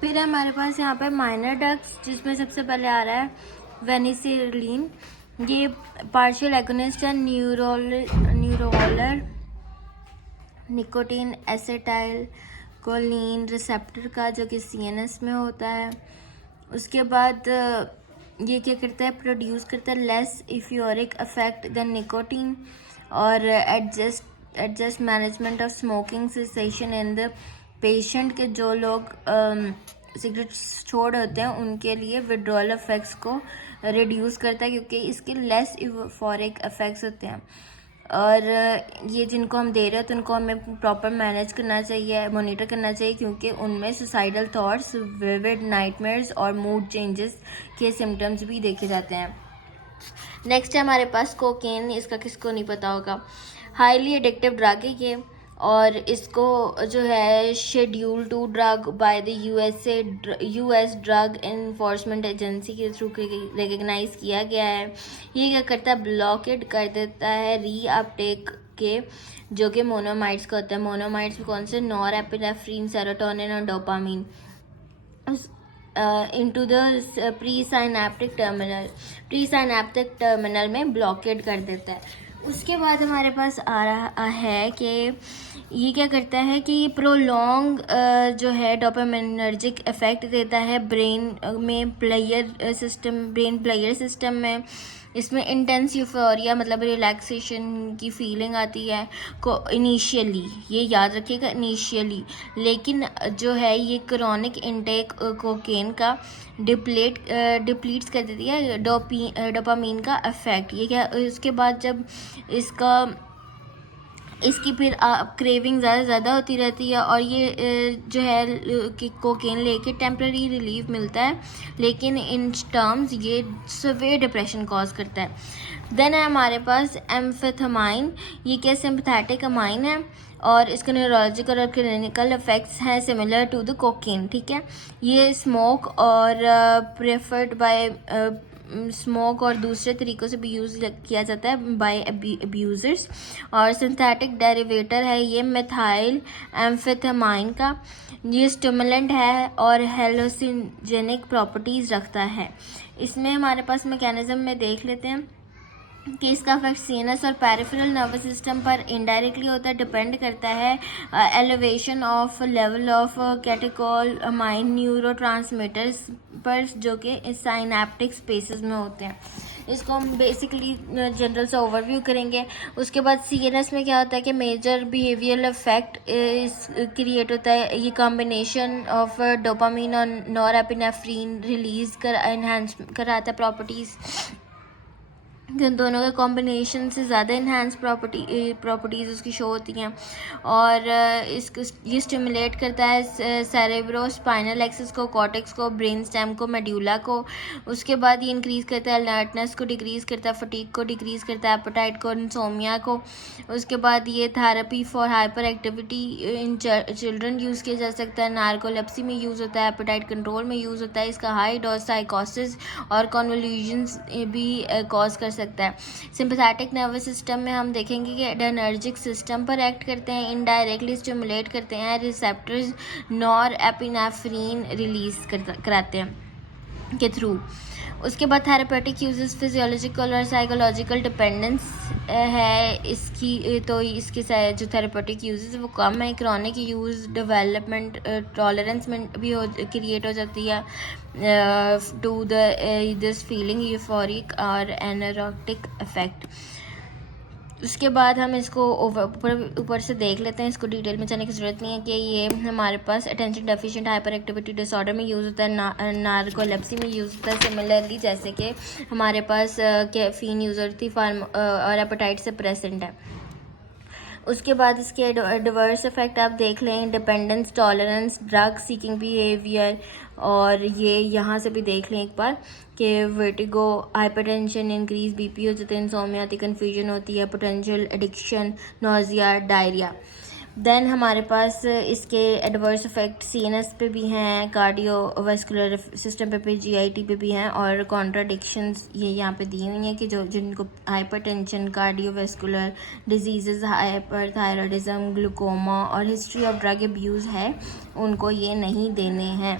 फिर हमारे पास यहाँ पे माइनर ड्रग्स, जिसमें सबसे पहले आ रहा है वेनिसिलिन। ये पार्शियल एगोनिस्ट है न्यूरोलर निकोटीन एसिटाइल कोलिन रिसेप्टर का, जो कि सीएनएस में होता है। उसके बाद ये क्या करता है, प्रोड्यूस करता है लेस इफ्यूरिक इफेक्ट देन निकोटीन, और adjust management of smoking cessation in the patient के जो लोग सिगरेट छोड़ होते हैं उनके लिए विड्रॉल इफेक्ट्स को रिड्यूस करता है, क्योंकि इसके लेस इफ्यूरिक इफेक्ट्स होते हैं। और ये जिनको हम दे रहे हैं तो उनको हमें प्रॉपर मैनेज करना चाहिए, मॉनिटर करना चाहिए, क्योंकि उनमें सुसाइडल थॉट्स, विविड नाइटमेयर्स और मूड चेंजेस के सिम्टम्स भी देखे जाते हैं। नेक्स्ट है हमारे पास कोकेन। इसका किसको नहीं पता होगा, हाईली एडिक्टिव ड्रग है ये, और इसको जो है schedule 2 drug by the US drug enforcement agency के थ्रू रिकग्नाइज किया गया है। ये क्या करता है, ब्लॉकेड कर देता है री अपटेक के, जो कि मोनोमाइड्स का होता है। मोनोमाइड्स कौन से, नॉरएपिनेफ्रिन, सेरोटोनिन और dopamine into the pre synaptic terminal में ब्लॉकेड कर देता है। उसके बाद हमारे पास आ रहा है कि ये क्या करता है कि प्रोलॉन्ग जो है डोपामिनर्जिक इफेक्ट देता है ब्रेन प्लेयर सिस्टम में। इसमें इंटेंस यूफोरिया मतलब रिलैक्सेशन की फीलिंग आती है को इनिशियली, ये याद रखिएगा इनिशियली, लेकिन जो है ये क्रॉनिक इनटेक कोकेन का डिप्लीट्स कर देती है डोपामीन का इफेक्ट। ये क्या, उसके बाद जब इसकी फिर क्रेविंग ज़्यादा होती रहती है, और ये जो है कि कोकेन लेके टेम्प्रेरी रिलीफ मिलता है, लेकिन इन टर्म्स ये सीवियर डिप्रेशन कॉज करता है। देन है हमारे पास एम्फेथामाइन। ये क्या, सिंपथेटिक अमाइन है, और इसके न्यूरोलॉजिकल और क्लिनिकल इफेक्ट्स हैं सिमिलर टू द कोकेन। ठीक है, ये स्मोक और प्रेफर्ड बाय स्मोक और दूसरे तरीक़ों से भी यूज़ किया जाता है बाय अब्यूज़र्स, और सिंथेटिक डेरिवेटर है ये मिथाइल एम्फेथामाइन का। ये स्टिमुलेंट है और हेलोसिनजेनिक प्रॉपर्टीज़ रखता है। इसमें हमारे पास मैकेनिज़्म में देख लेते हैं कि इसका इफेक्ट सीएनएस और पेरिफेरल नर्वस सिस्टम पर इनडायरेक्टली होता है, डिपेंड करता है elevation of level of catecholamine neurotransmitters पर, जो कि साइनेप्टिक स्पेसेस में होते हैं। इसको हम बेसिकली जनरल से ओवरव्यू करेंगे। उसके बाद सीएनएस में क्या होता है कि मेजर बिहेवियरल इफेक्ट क्रिएट होता है। ये कॉम्बिनेशन ऑफ डोपामीन और नॉरएपिनेफ्रिन रिलीज एनहांस कराता है प्रॉपर्टीज़, जिन दोनों के कॉम्बिनेशन से ज़्यादा इन्हांस प्रॉपर्टीज़ उसकी शो होती हैं, और इसको ये स्टिमुलेट करता है सेरेब्रो स्पाइनल एक्सिस को, कॉर्टेक्स को, ब्रेन स्टेम को, मेड्यूला को। उसके बाद ये इंक्रीज़ करता है अलर्टनेस को, डिक्रीज़ करता है फटीग को, डिक्रीज़ करता है एपेटाइट को, इंसोमिया को। उसके बाद ये therapy for hyper activity in children use किया जा सकता है, नार्कोलेप्सी में यूज़ होता है, एपेटाइट कंट्रोल में यूज़ होता है। इसका हाई डोज साइकोसिस और कन्वल्यूशंस भी कॉज कर सकता है। सिंपैथेटिक नर्वस सिस्टम में हम देखेंगे कि एडर्नर्जिक सिस्टम पर एक्ट करते हैं, इनडायरेक्टली स्टिमुलेट करते हैं, रिसेप्टर्स नॉरएपिनेफ्रिन रिलीज कराते हैं के थ्रू। उसके बाद थेरेपेटिक यूजेस फिजियोलॉजिकल और साइकोलॉजिकल डिपेंडेंस है इसकी, तो इसके जो थेरेपेटिक यूजेस वो कम है। क्रॉनिक यूज़ डेवलपमेंट टॉलरेंस में भी क्रिएट हो जाती है टू दिस फीलिंग यूफोरिक और एनरोटिक इफेक्ट। उसके बाद हम इसको ऊपर से देख लेते हैं, इसको डिटेल में जाने की ज़रूरत नहीं है कि ये हमारे पास attention deficient hyper activity disorder में यूज़ होता है, नार्कोलेप्सी में यूज़ होता है। सिमिलरली जैसे कि हमारे पास कैफीन यूज़र थी और एपेटाइट से प्रेजेंट है। उसके बाद इसके एडवर्स इफेक्ट आप देख लें, dependence, tolerance, drug seeking behaviour, और ये यहाँ से भी देख लें एक बार कि वर्टिगो, हाइपरटेंशन, इंक्रीज बीपी हो जाते हैं, इंसोमिया होती है, कन्फ्यूजन होती है, potential addiction, nausea, diarrhoea. Then हमारे पास इसके एडवर्स इफेक्ट सीएनएस पे भी हैं, कार्डियोवास्कुलर सिस्टम पे भी, जीआईटी पे भी हैं, और कॉन्ट्राडिक्शंस ये यहाँ पे दी हुई हैं कि जो जिनको hypertension, cardiovascular disease, hyperthyroidism, glaucoma और हिस्ट्री ऑफ ड्रग अब्यूज़ है उनको ये नहीं देने हैं।